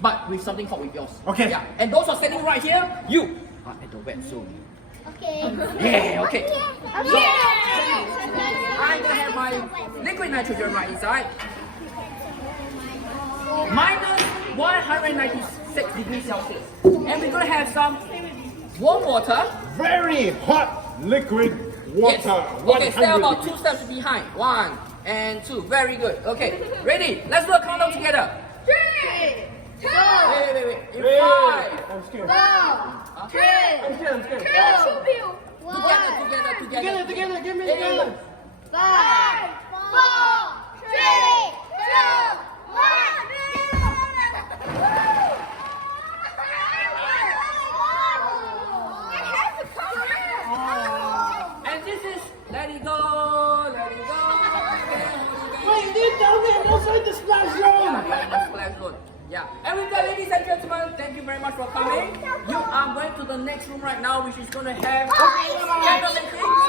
but with something hot with yours. Okay. Yeah. And those are standing right here, you are at the wet zone. Okay. Yeah, okay. So, Yeah. I'm gonna have my liquid nitrogen right inside. Minus 196 degrees Celsius. And we're gonna have some warm water. Very hot liquid water. Yes. Okay, stay 100 about degrees. 2 steps behind. 1 and 2. Very good. Okay, ready? Let's do a countdown together. 3, 2, Wait. In Hey, 5. I'm scared. 4, 3, I'm scared. 2, 1. Together. Give me Hey. together. 5, 4, 3, 2, 1. And this is let it go. Wait, they're down there outside the splash zone. Yeah. And with that, ladies and gentlemen, thank you very much for coming. You are going to the next room right now, which is going to have candle making.